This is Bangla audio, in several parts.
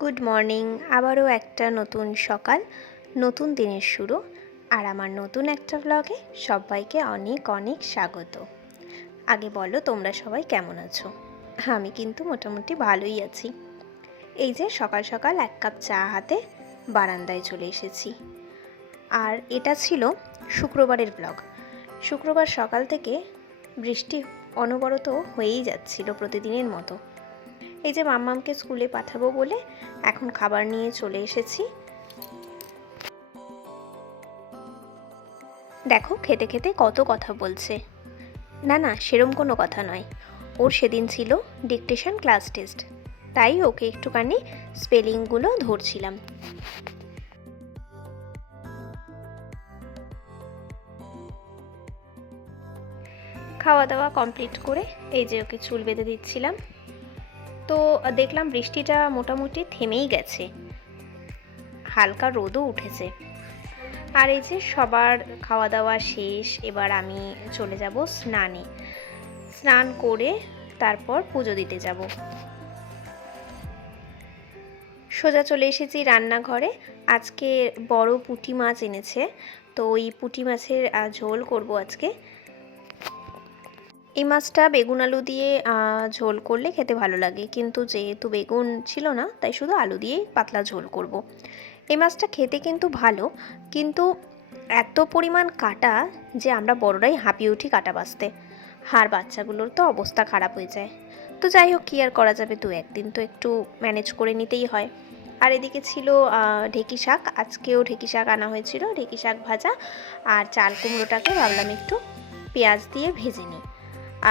Good morning. আবারও একটা নতুন সকাল, নতুন দিনের শুরু। আর আমার নতুন একটা ব্লগে সবাইকে অনেক অনেক স্বাগত। আগে বলো তোমরা সবাই কেমন আছো? আমি কিন্তু মোটামুটি ভালোই আছি। এই যে সকাল সকাল এক কাপ চা হাতে বারান্দায় চলে এসেছি। আর এটা ছিল শুক্রবারের ব্লগ। শুক্রবার সকাল থেকে বৃষ্টি অনবরত হয়েই যাচ্ছিল প্রতিদিনের মতো। এই যে মাম্মামকে স্কুলে পাঠাবো বলে এখন খাবার নিয়ে চলে এসেছি। দেখো খেতে খেতে কত কথা বলছে। না না, সেরম কোনো কথা নয়। ওর সেদিন ছিল ডিকটেশন ক্লাস টেস্ট, তাই ওকে একটুখানি স্পেলিংগুলো ধরছিলাম। খাওয়া দাওয়া কমপ্লিট করে এই যে ওকে চুল বেঁধে দিচ্ছিলাম। তো দেখলাম বৃষ্টিটা মোটামুটি থেমেই গেছে, হালকা রোদও উঠেছে। আর এই যে সবার খাওয়া দাওয়া শেষ, এবার আমি চলে যাব স্নানে। স্নান করে তারপর পুজো দিতে যাব। সোজা চলে এসেছি রান্নাঘরে। আজকে বড় পুঁটি মাছ এনেছে, তো ওই পুঁটি মাছের ঝোল করব আজকে। এই মাছটা বেগুন আলু দিয়ে ঝোল করলে খেতে ভালো লাগে, কিন্তু যেহেতু বেগুন ছিল না তাই শুধু আলু দিয়েই পাতলা ঝোল করব। এই মাছটা খেতে কিন্তু ভালো, কিন্তু এত পরিমাণ কাটা যে আমরা বড়রাই হাঁপিয়ে উঠি কাটা বাছতে। আর বাচ্চাগুলোর তো অবস্থা খারাপ হয়ে যায়। তো যাই হোক, কী আর করা যাবে, দু একদিন তো একটু ম্যানেজ করে নিতেই হয়। আর এদিকে ছিল ঢেঁকি শাক। আজকেও ঢেঁকি শাক আনা হয়েছিল, ঢেঁকি শাক ভাজা। আর চাল কুমড়োটাকে ভাবলাম একটু পেঁয়াজ দিয়ে ভেজে নিই।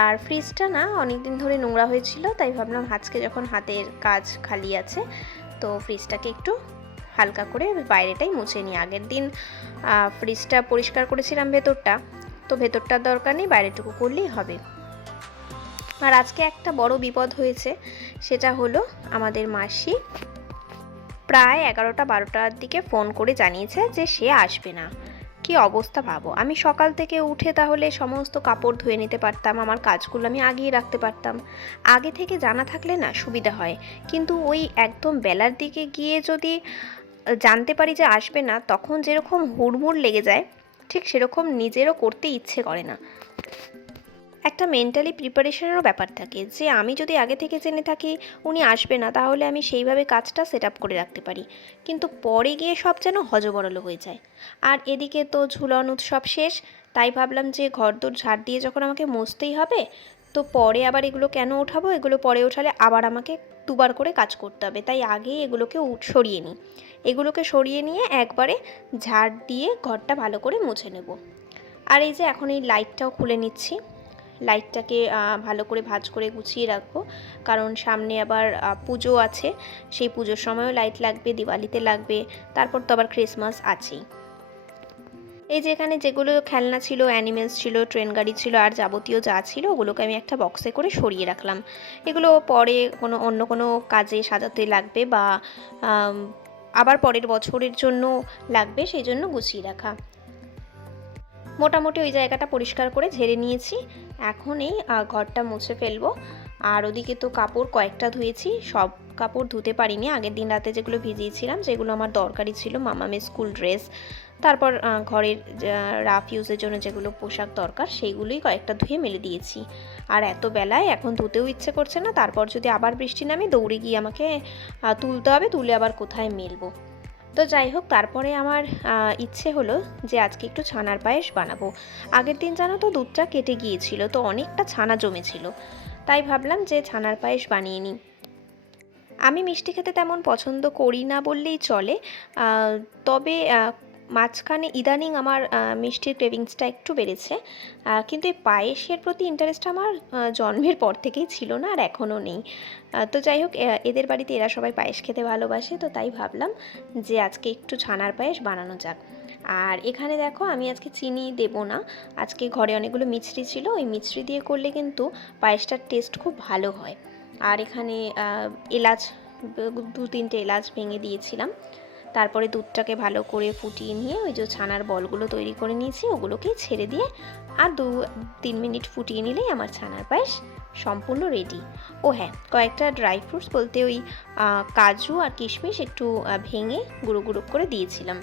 আর ফ্রিজটা না অনেক দিন ধরে নোংরা হয়েছিল, তাই ভাবলাম আজকে যখন হাতের কাজ খালি আছে তো ফ্রিজটাকে একটু হালকা করে বাইরেটাই মুছে নিই। আগের দিন ফ্রিজটা পরিষ্কার করেছিলাম ভেতরটা, তো ভেতরটার দরকার নেই, বাইরেটুকু করলেই হবে। আর আজকে একটা বড় বিপদ হয়েছে, সেটা হলো আমাদের মাসি প্রায় 11টা-12টার দিকে ফোন করে জানিয়েছে যে সে আসবে না। কি অবস্থা ভাবো! আমি সকাল থেকে উঠে তাহলে সমস্ত কাপড় ধুয়ে নিতে পারতাম, আমার কাজগুলো আমি আগিয়ে রাখতে পারতাম। আগে থেকে জানা থাকলে না সুবিধা হয়, কিন্তু ওই একদম বেলার দিকে গিয়ে যদি জানতে পারি যে আসবে না, তখন যেরকম হুড়মুড় লেগে যায়, ঠিক সেরকম নিজেরও করতে ইচ্ছে করে না। একটা মেন্টালি প্রিপারেশনেরও ব্যাপার থাকে, যে আমি যদি আগে থেকে জেনে থাকি উনি আসবে না, তাহলে আমি সেইভাবে কাজটা সেট আপ করে রাখতে পারি। কিন্তু পরে গিয়ে সব যেন হজবরল হয়ে যায়। আর এদিকে তো ঝুলন উৎসব শেষ, তাই ভাবলাম যে ঘরদোর ঝাড় দিয়ে যখন আমাকে মুছতেই হবে, তো পরে আবার এগুলো কেন ওঠাবো, এগুলো পরে ওঠালে আবার আমাকে দুবার করে কাজ করতে হবে, তাই আগেই এগুলোকে সরিয়ে নিই। এগুলোকে সরিয়ে নিয়ে একবারে ঝাড় দিয়ে ঘরটা ভালো করে মুছে নেব। আর এই যে এখন এই লাইটটাও খুলে নিচ্ছি। লাইটটাকে ভালো করে ভাঁজ করে গুছিয়ে রাখবো, কারণ সামনে আবার পুজো আছে। সেই পুজোর সময়ও লাইট লাগবে, দিওয়ালিতে লাগবে, তারপর তো আবার ক্রিসমাস আছেই। এই যে এখানে যেগুলো খেলনা ছিল, অ্যানিমেলস ছিল, ট্রেন গাড়ি ছিল, আর যাবতীয় যা ছিল ওগুলোকে আমি একটা বক্সে করে সরিয়ে রাখলাম। এগুলো পরে অন্য কোনো কাজে সাজাতে লাগবে, বা আবার পরের বছরের জন্য লাগবে, সেই জন্য গুছিয়ে রাখা। মোটামুটি ওই জায়গাটা পরিষ্কার করে ঝেড়ে নিয়েছি। এখন এই ঘরটা মুছে ফেলবো। আর ওদিকে তো কাপড় কয়েকটা ধুয়েছি, সব কাপড় ধুতে পারিনি। আগের দিন রাতে যেগুলো ভিজিয়েছিলাম, যেগুলো আমার দরকারি ছিল, মামামের স্কুল ড্রেস, তারপর ঘরের রাফ ইউজের জন্য যেগুলো পোশাক দরকার, সেইগুলোই কয়েকটা ধুয়ে মেলে দিয়েছি। আর এত বেলায় এখন ধুতেও ইচ্ছে করছে না, তারপর যদি আবার বৃষ্টি নামে দৌড়ে গিয়ে আমাকে তুলতে হবে, তুলে আবার কোথায় মেলবো। তো যাই হোক, তারপরে আমার ইচ্ছে হলো যে আজকে একটু ছানার পায়েস বানাবো। আগের দিন জানো তো দুধটা কেটে গিয়েছিল, তো অনেকটা ছানা জমেছিল, তাই ভাবলাম যে ছানার পায়েস বানিয়ে নিই। আমি মিষ্টি খেতে তেমন পছন্দ করি না বললেই চলে, তবে মাঝখানে ইদানিং আমার মিষ্টির ক্রেভিংসটা একটু বেড়েছে। কিন্তু এই পায়েসের প্রতি ইন্টারেস্ট আমার জন্মের পর থেকেই ছিল না, আর এখনও নেই। তো যাই হোক, এদের বাড়িতে এরা সবাই পায়েস খেতে ভালোবাসে, তো তাই ভাবলাম যে আজকে একটু ছানার পায়েস বানানো যাক। আর এখানে দেখো, আমি আজকে চিনি দেব না, আজকে ঘরে অনেকগুলো মিছরি ছিল, ওই মিছরি দিয়ে করলে কিন্তু পায়েসটার টেস্ট খুব ভালো হয়। আর এখানে এলাচ, 2-3টে এলাচ ভেঙে দিয়েছিলাম। তারপরে দুধটাকে ভালো করে ফুটিয়ে নিয়ে ওই যে ছানার বলগুলো তৈরি করে নিয়েছি, ওগুলোকেই ছেড়ে দিয়ে আর 2-3 মিনিট ফুটিয়ে নিলেই আমার ছানার পায়েস সম্পূর্ণ রেডি। ও হ্যাঁ, কয়েকটা ড্রাই ফ্রুটস বলতে ওই কাজু আর কিশমিশ একটু ভেঙে গুঁড়ো গুঁড়ো করে দিয়েছিলাম।